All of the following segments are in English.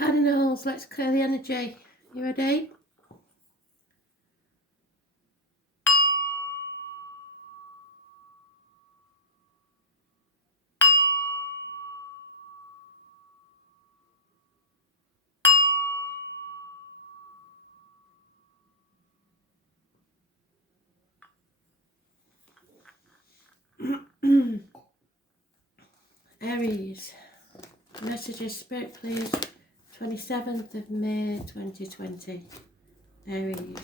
Cardinals, let's clear the energy. You ready? Aries, messages, Spirit please. 27th of May 2020. Aries.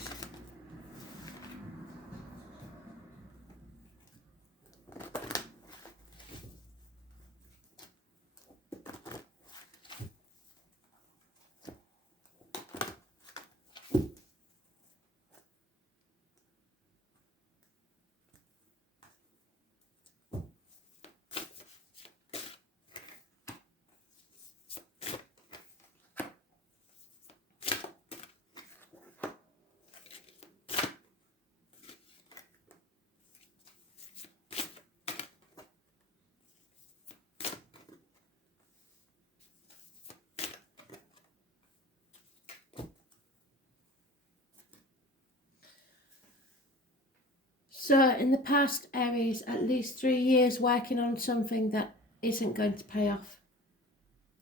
So in the past, Aries, at least 3 years working on something that isn't going to pay off.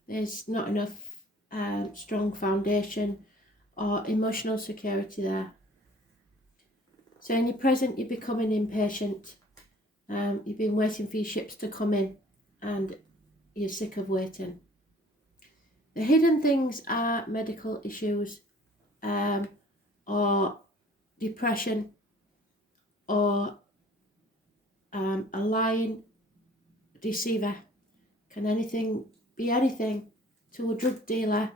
There's not enough strong foundation or emotional security there. So in your present, you're becoming impatient. You've been waiting for your ships to come in and you're sick of waiting. The hidden things are medical issues or depression or a lying deceiver. Can anything be anything to a drug dealer,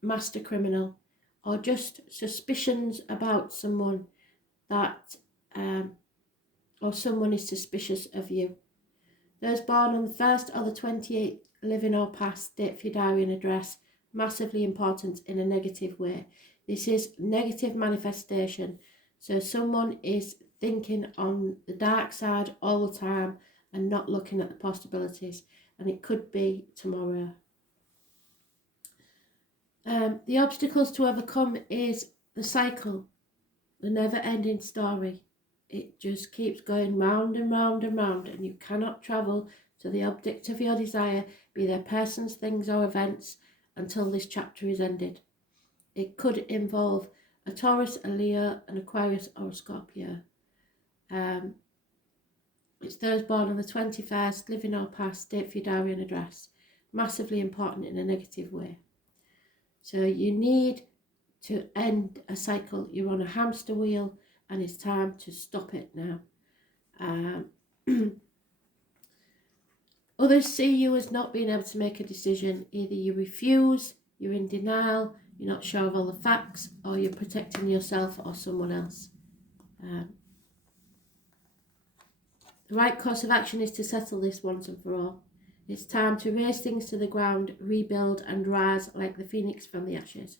master criminal, or just suspicions about someone that or someone is suspicious of you. Those born on the 1st or the 28th, living or past, date for your diary and address, massively important in a negative way. This is negative manifestation. So someone is thinking on the dark side all the time and not looking at the possibilities. And it could be tomorrow. The obstacles to overcome is the cycle, the never-ending story. It just keeps going round and round and round, and you cannot travel to the object of your desire, be they persons, things or events, until this chapter is ended. It could involve a Taurus, a Leo, an Aquarius or a Scorpio. It's those born on the 21st, living or past, date for your diary and address. Massively important in a negative way. So you need to end a cycle. You're on a hamster wheel and it's time to stop it now. Others see you as not being able to make a decision. Either you refuse, you're in denial, you're not sure of all the facts, or you're protecting yourself or someone else. The right course of action is to settle this once and for all. It's time to raise things to the ground, rebuild and rise like the phoenix from the ashes.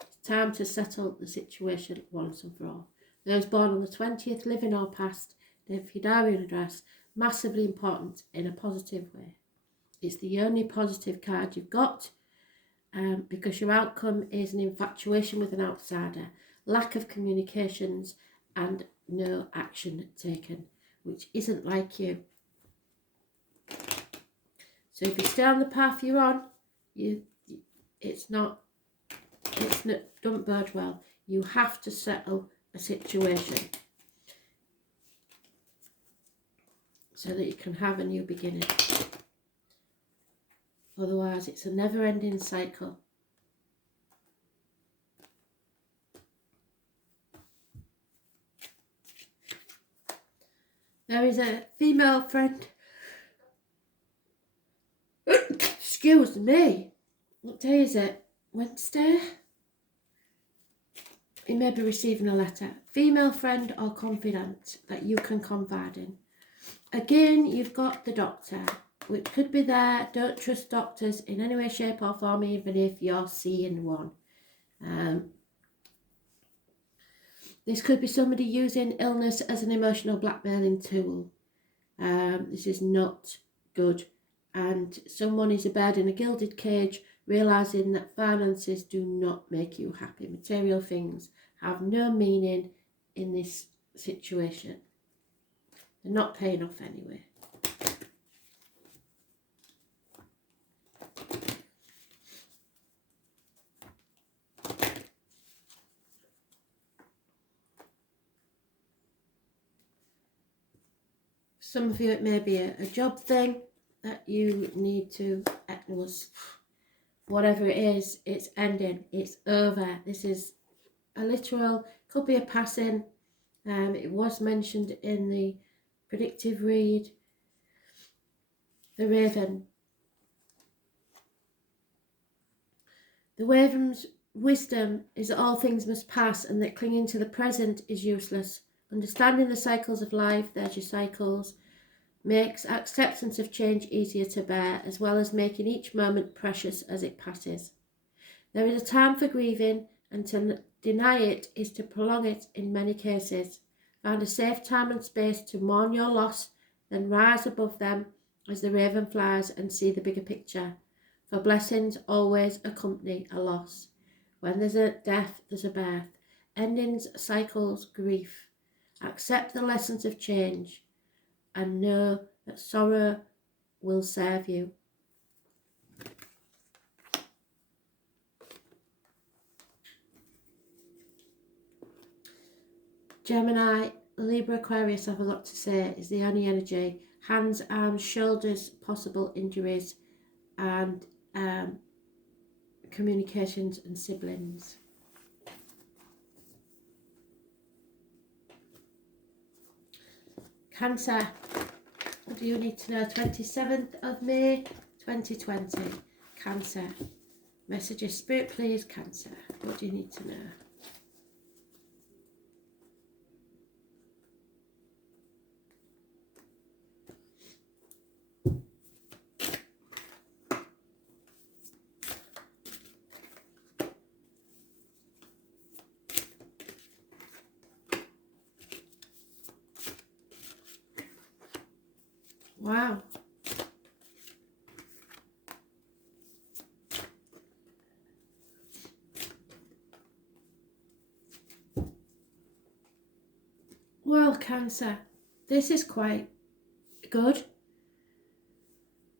It's time to settle the situation once and for all. Those born on the 20th, living or past, date for your diary and address, massively important in a positive way. It's the only positive card you've got because your outcome is an infatuation with an outsider, lack of communications and no action taken, which isn't like you. So if you stay on the path you're on, don't bode well. You have to settle a situation so that you can have a new beginning. Otherwise, it's a never-ending cycle. There is a female friend. Excuse me. What day is it? Wednesday? You may be receiving a letter. Female friend or confidant that you can confide in. Again, you've got the doctor, which could be there. Don't trust doctors in any way, shape or form, even if you're seeing one. This could be somebody using illness as an emotional blackmailing tool. This is not good. And someone is a bird in a gilded cage realising that finances do not make you happy. Material things have no meaning in this situation. They're not paying off anyway. Some of you, it may be a job thing that you need to, whatever it is, it's ending, it's over. This is a literal, could be a passing. It was mentioned in the predictive read, the Raven. The Raven's wisdom is that all things must pass and that clinging to the present is useless. Understanding the cycles of life, there's your cycles, makes acceptance of change easier to bear, as well as making each moment precious as it passes. There is a time for grieving, and to deny it is to prolong it in many cases. Find a safe time and space to mourn your loss, then rise above them as the raven flies and see the bigger picture. For blessings always accompany a loss. When there's a death, there's a birth. Endings, cycles, grief. Accept the lessons of change and know that sorrow will serve you. Gemini, Libra, Aquarius, have a lot to say, is the only energy. Hands, arms, shoulders, possible injuries, and communications and siblings. Cancer, what do you need to know? 27th of May 2020. Cancer. Messages, Spirit, please. Cancer, what do you need to know? Wow. Well, Cancer, this is quite good.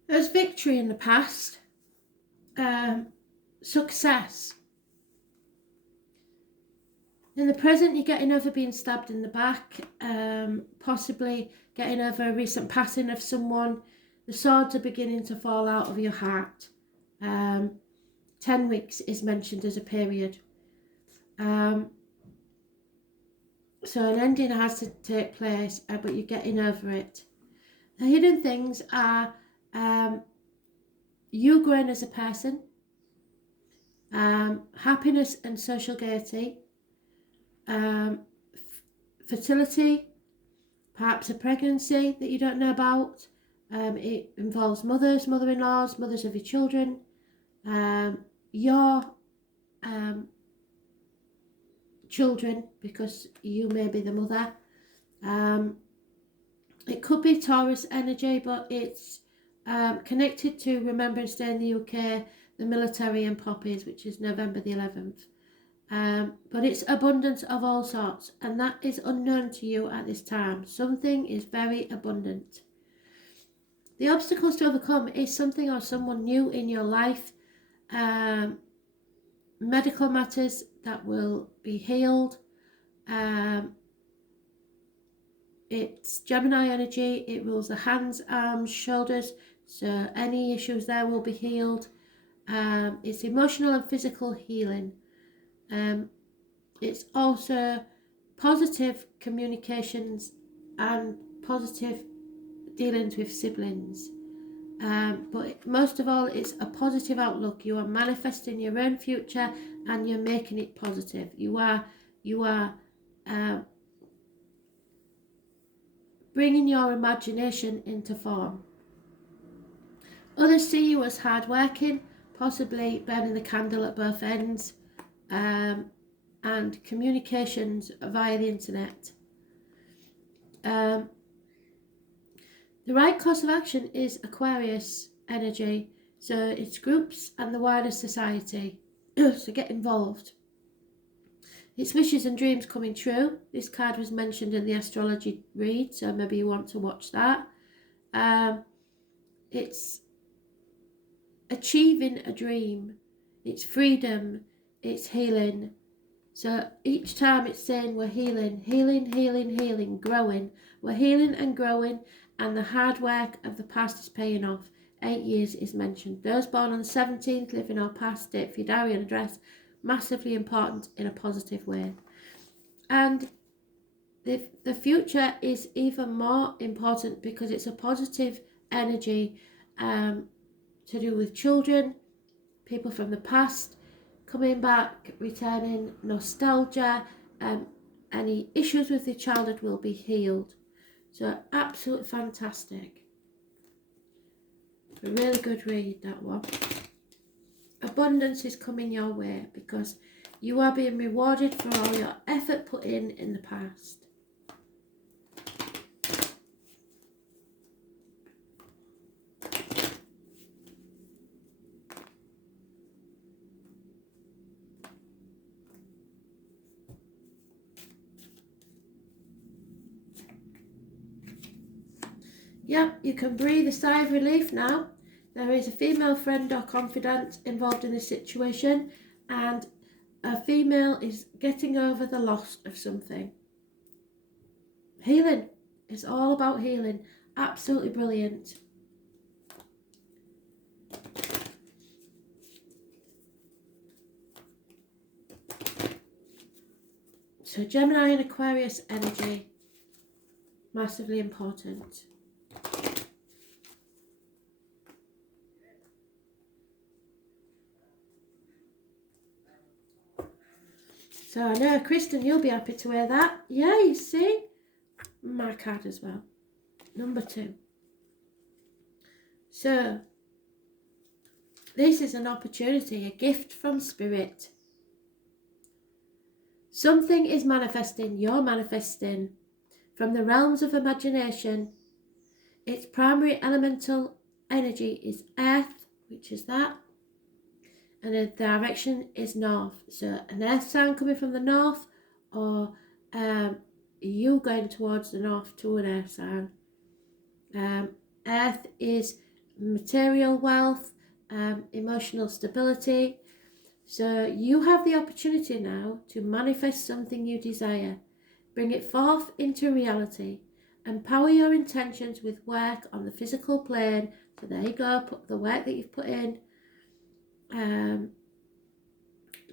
There's victory in the past. Success. In the present, you're getting over being stabbed in the back, possibly getting over a recent passing of someone. The swords are beginning to fall out of your heart. 10 weeks is mentioned as a period. So an ending has to take place, but you're getting over it. The hidden things are you growing as a person, happiness and social gaiety, fertility, perhaps a pregnancy that you don't know about. It involves mothers, mother-in-laws, mothers of your children, your children, because you may be the mother. It could be Taurus energy, but it's connected to Remembrance Day in the UK, the military and poppies, which is November the 11th. But it's abundance of all sorts, and that is unknown to you at this time. Something is very abundant. The obstacles to overcome is something or someone new in your life, medical matters that will be healed. It's Gemini energy. It rules the hands, arms, shoulders, so any issues there will be healed. It's emotional and physical healing. It's also positive communications and positive dealings with siblings. But most of all, it's a positive outlook. You are manifesting your own future and you're making it positive. You are bringing your imagination into form. Others see you as hardworking, possibly burning the candle at both ends, and communications via the internet. The right course of action is Aquarius energy. So it's groups and the wider society. So get involved. It's wishes and dreams coming true. This card was mentioned in the astrology read, so maybe you want to watch that. It's achieving a dream. It's freedom. It's healing. So each time it's saying we're healing, healing, healing, healing, growing. We're healing and growing, and the hard work of the past is paying off. 8 years is mentioned. Those born on the 17th, living or past, date for your diary and address, massively important in a positive way. And the future is even more important because it's a positive energy to do with children, people from the past, coming back, returning, nostalgia, any issues with the childhood will be healed. So absolutely fantastic. A really good read, that one. Abundance is coming your way because you are being rewarded for all your effort put in the past. Yep, you can breathe a sigh of relief now. There is a female friend or confidant involved in this situation, and a female is getting over the loss of something. Healing. It's all about healing. Absolutely brilliant. So Gemini and Aquarius energy. Massively important. So I know, Kristen, you'll be happy to hear that. Yeah, you see? My card as well. Number 2. So, this is an opportunity, a gift from Spirit. Something is manifesting, you're manifesting, from the realms of imagination. Its primary elemental energy is earth, which is that. And the direction is north. So an earth sign coming from the north, or you going towards the north to an earth sign. Earth is material wealth, emotional stability. So you have the opportunity now to manifest something you desire. Bring it forth into reality. Empower your intentions with work on the physical plane. So there you go, put the work that you've put in.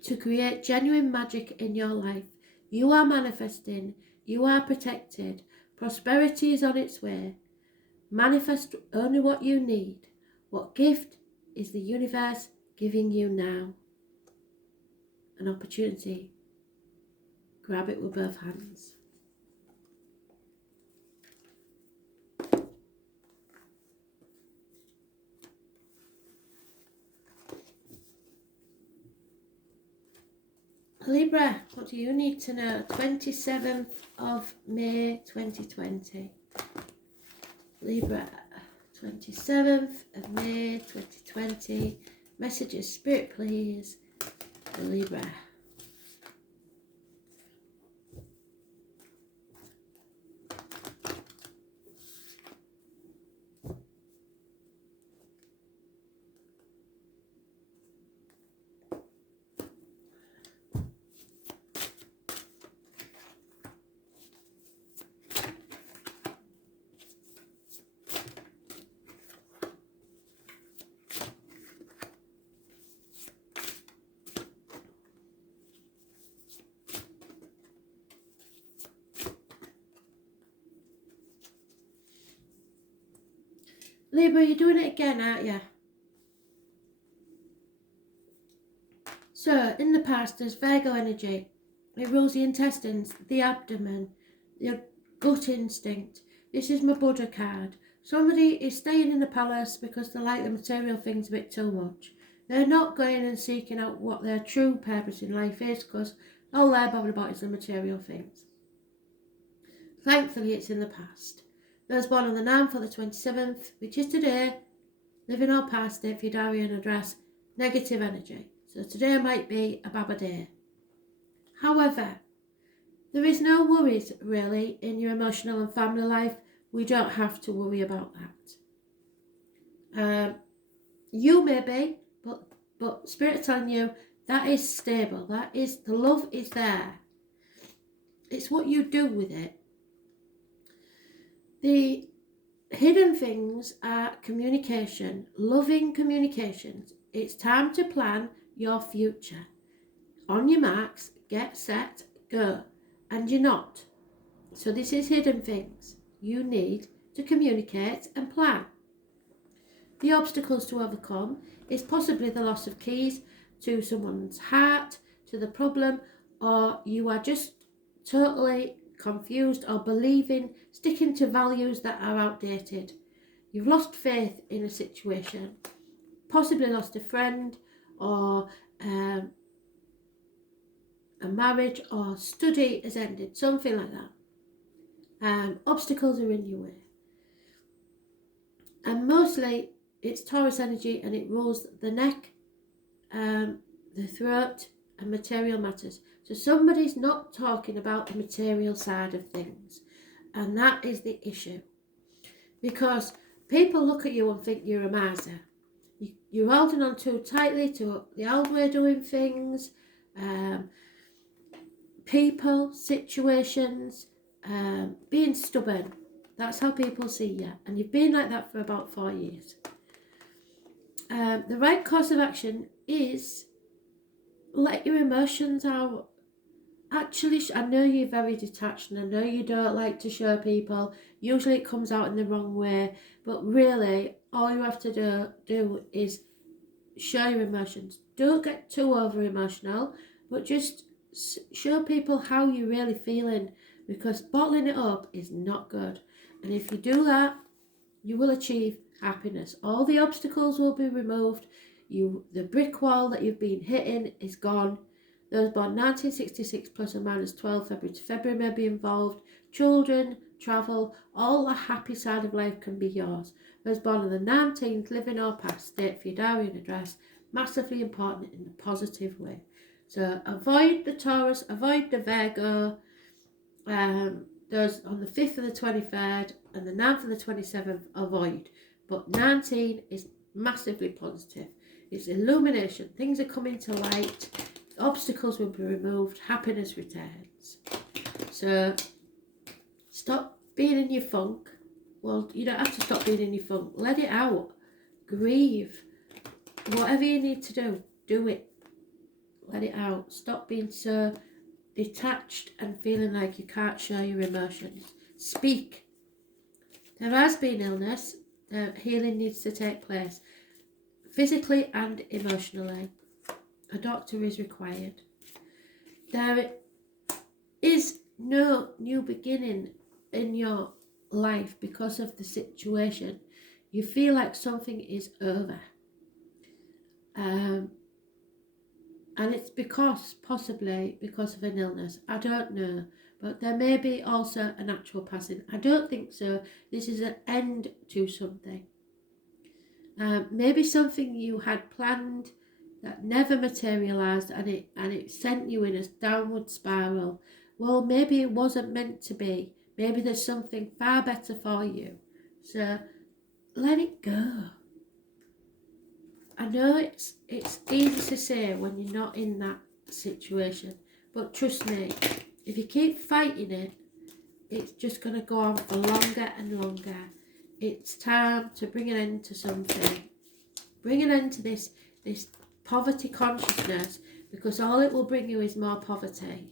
To create genuine magic in your life. You are manifesting. You are protected. Prosperity is on its way. Manifest only what you need. What gift is the universe giving you now? An opportunity. Grab it with both hands. Libra, what do you need to know? 27th of May 2020. Libra, 27th of May 2020. Messages, Spirit, please. Libra. Libra, you're doing it again, aren't you? So, in the past, there's Virgo energy. It rules the intestines, the abdomen, your gut instinct. This is my Buddha card. Somebody is staying in the palace because they like the material things a bit too much. They're not going and seeking out what their true purpose in life is because all they're bothered about is the material things. Thankfully, it's in the past. Those born on the 9th or the 27th, which is today, living or past, date for your diary and address, negative energy. So today might be a bad day. However, there is no worries really in your emotional and family life. We don't have to worry about that. You may be, but Spirit telling you that is stable. That is, the love is there. It's what you do with it. The hidden things are communication, loving communications. It's time to plan your future. On your marks, get set, go. And you're not. So this is hidden things. You need to communicate and plan. The obstacles to overcome is possibly the loss of keys to someone's heart, to the problem, or you are just totally confused or sticking to values that are outdated. You've lost faith in a situation, possibly lost a friend or a marriage or study has ended, something like that. Obstacles are in your way. And mostly it's Taurus energy and it rules the neck, the throat and material matters. So somebody's not talking about the material side of things. And that is the issue. Because people look at you and think you're a miser. You're holding on too tightly to the old way of doing things. People, situations, being stubborn. That's how people see you. And you've been like that for about 4 years. The right course of action is let your emotions out. Actually, I know you're very detached and I know you don't like to show people. Usually it comes out in the wrong way. But really, all you have to do is show your emotions. Don't get too over emotional, but just show people how you're really feeling, because bottling it up is not good. And if you do that, you will achieve happiness. All the obstacles will be removed. The brick wall that you've been hitting is gone. Those born 1966 plus or minus 12 February to February may be involved. Children, travel, all the happy side of life can be yours. Those born on the 19th, living or past, date for your diary and address, massively important in a positive way. So avoid the Taurus, avoid the Virgo. Those on the 5th and the 23rd and the 9th and the 27th, avoid. But 19 is massively positive. It's illumination. Things are coming to light. Obstacles will be removed. Happiness returns. So stop being in your funk. Well, you don't have to stop being in your funk. Let it out. Grieve. Whatever you need to do, do it. Let it out. Stop being so detached and feeling like you can't show your emotions. Speak. There has been illness. Healing needs to take place. Physically and emotionally. A doctor is required. There is no new beginning in your life because of the situation. You feel like something is over. And it's possibly because of an illness. I don't know. But there may be also a natural passing. I don't think so. This is an end to something. Maybe something you had planned that never materialised and it sent you in a downward spiral. Well, maybe it wasn't meant to be. Maybe there's something far better for you. So let it go. I know it's easy to say when you're not in that situation, but trust me, if you keep fighting it, it's just going to go on for longer and longer. It's time to bring an end to something. Bring an end to this poverty consciousness, because all it will bring you is more poverty.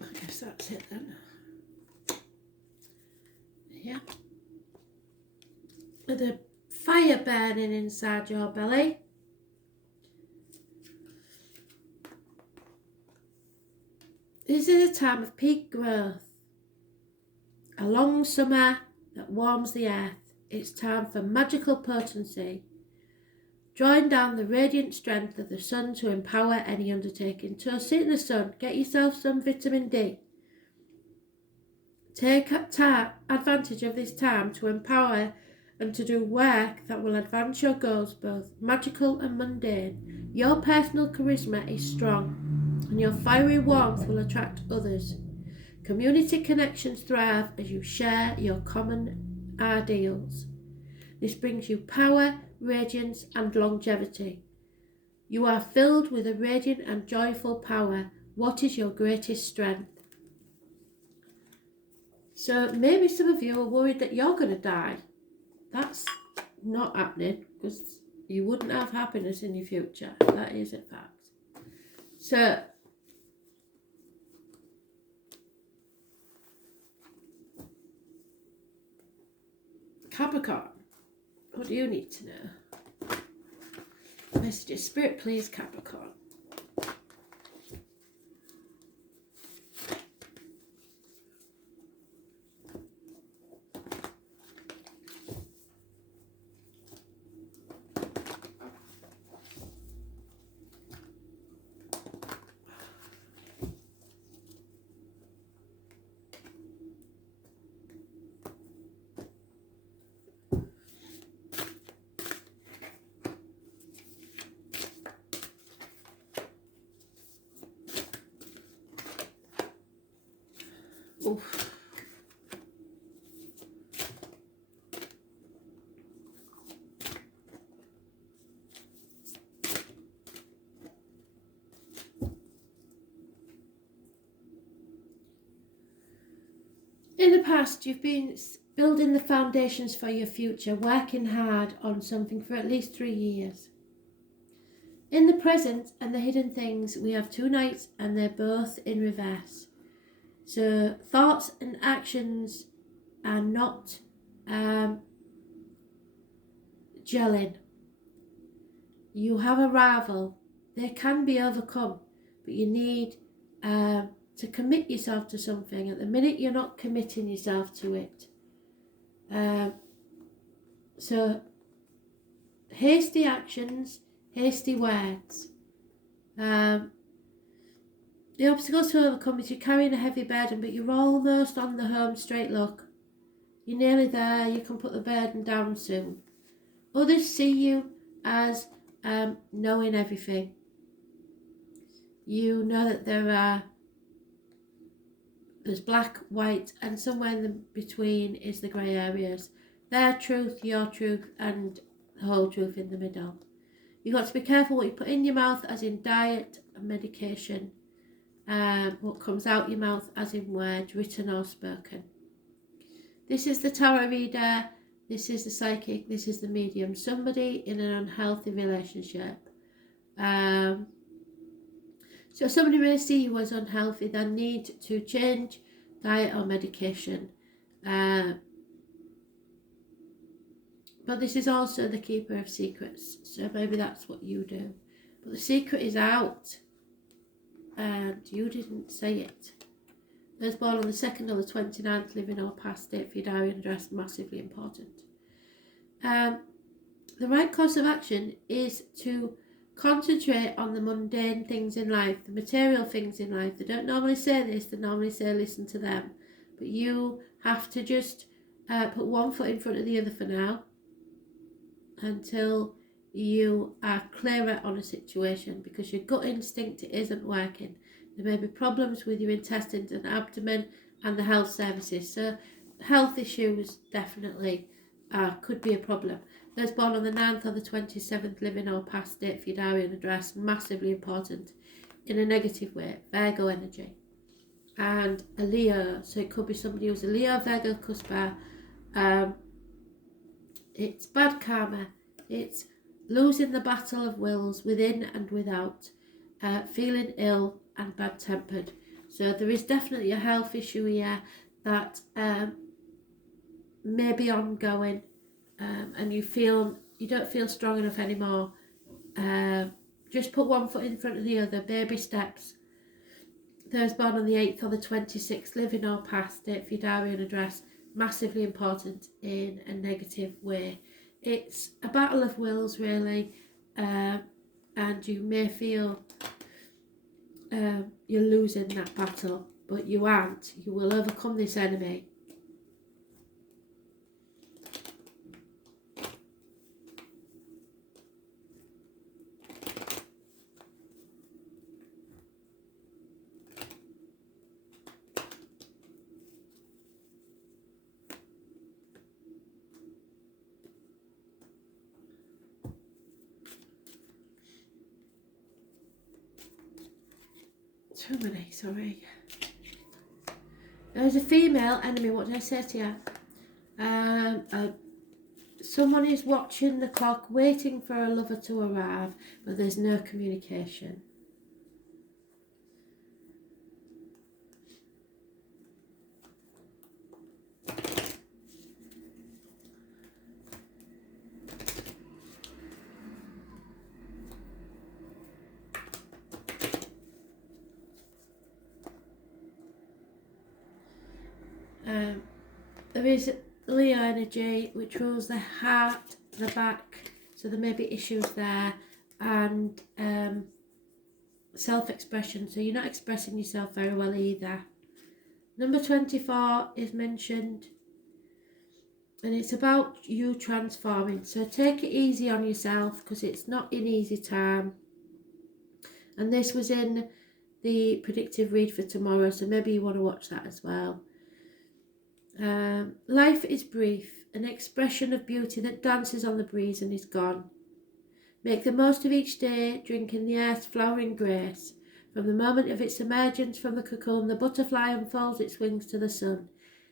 I guess that's it then. Yeah. With a fire burning inside your belly. This is a time of peak growth. A long summer that warms the earth. It's time for magical potency. drawing down the radiant strength of the sun to empower any undertaking. So sit in the sun, get yourself some vitamin D. Take advantage of this time to empower and to do work that will advance your goals, both magical and mundane. Your personal charisma is strong, and your fiery warmth will attract others. Community connections thrive as you share your common ideals. This brings you power, radiance, and longevity. You are filled with a radiant and joyful power. What is your greatest strength? So maybe some of you are worried that you're going to die. That's not happening, because you wouldn't have happiness in your future. That is a fact. So Capricorn, what do you need to know? Messages, Spirit, please, Capricorn. Oof. In the past, you've been building the foundations for your future, working hard on something for at least 3 years. In the present and the hidden things, we have 2 knights, and they're both in reverse. So thoughts and actions are not gelling. You have a rival. They can be overcome, but you need to commit yourself to something. At the minute, you're not committing yourself to it. So hasty actions, hasty words. The obstacles to overcome is you're carrying a heavy burden, but you're almost on the home straight. Look, you're nearly there. You can put the burden down soon. Others see you as knowing everything. You know that there's black, white, and somewhere in the between is the grey areas. Their truth, your truth, and the whole truth in the middle. You've got to be careful what you put in your mouth, as in diet and medication. What comes out your mouth, as in words, written or spoken. This is the tarot reader, this is the psychic, this is the medium. Somebody in an unhealthy relationship. So somebody may see you as unhealthy, they need to change diet or medication. But this is also the keeper of secrets, so maybe that's what you do. But the secret is out, and you didn't say it. Those born on the 2nd or the 29th, living or past, date for your diary and address, massively important. The right course of action is to concentrate on the mundane things in life, the material things in life. They don't normally say this, they normally say listen to them. But you have to just put one foot in front of the other for now, until you are clearer on a situation, because your gut instinct isn't working. There may be problems with your intestines and abdomen and the health services. So health issues definitely could be a problem. Those born on the 9th or the 27th, living or past, date for your diary and address, massively important in a negative way. Virgo energy. And a Leo, so it could be somebody who's a Leo, Virgo, Cuspa. It's bad karma. It's losing the battle of wills within and without, feeling ill and bad-tempered. So there is definitely a health issue here that may be ongoing, and you don't feel strong enough anymore. Just put one foot in front of the other, baby steps. Those born on the 8th or the 26th, living or past, date for your diary and address, massively important in a negative way. It's a battle of wills, really. and you may feel you're losing that battle, but you aren't. You will overcome this enemy. Too many, sorry. There's a female enemy, what did I say to you? Someone is watching the clock, waiting for a lover to arrive, but there's no communication. There is Leo energy, which rules the heart, the back, so there may be issues there, and self-expression, so you're not expressing yourself very well either. Number 24 is mentioned, and it's about you transforming, so take it easy on yourself because it's not an easy time. And this was in the predictive read for tomorrow, so maybe you want to watch that as well. Life is brief, an expression of beauty that dances on the breeze and is gone. Make the most of each day, drinking the earth's flowering grace. From the moment of its emergence from the cocoon, the butterfly unfolds its wings to the sun.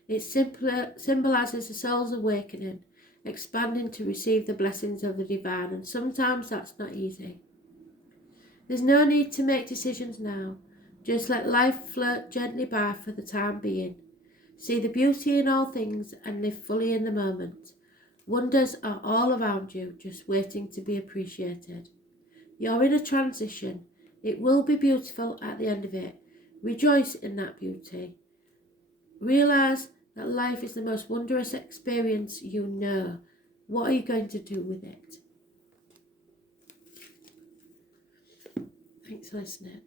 It symbolises the soul's awakening, expanding to receive the blessings of the divine, and sometimes that's not easy. There's no need to make decisions now. Just let life float gently by for the time being. See the beauty in all things and live fully in the moment. Wonders are all around you, just waiting to be appreciated. You're in a transition. It will be beautiful at the end of it. Rejoice in that beauty. Realise that life is the most wondrous experience you know. What are you going to do with it? Thanks for listening.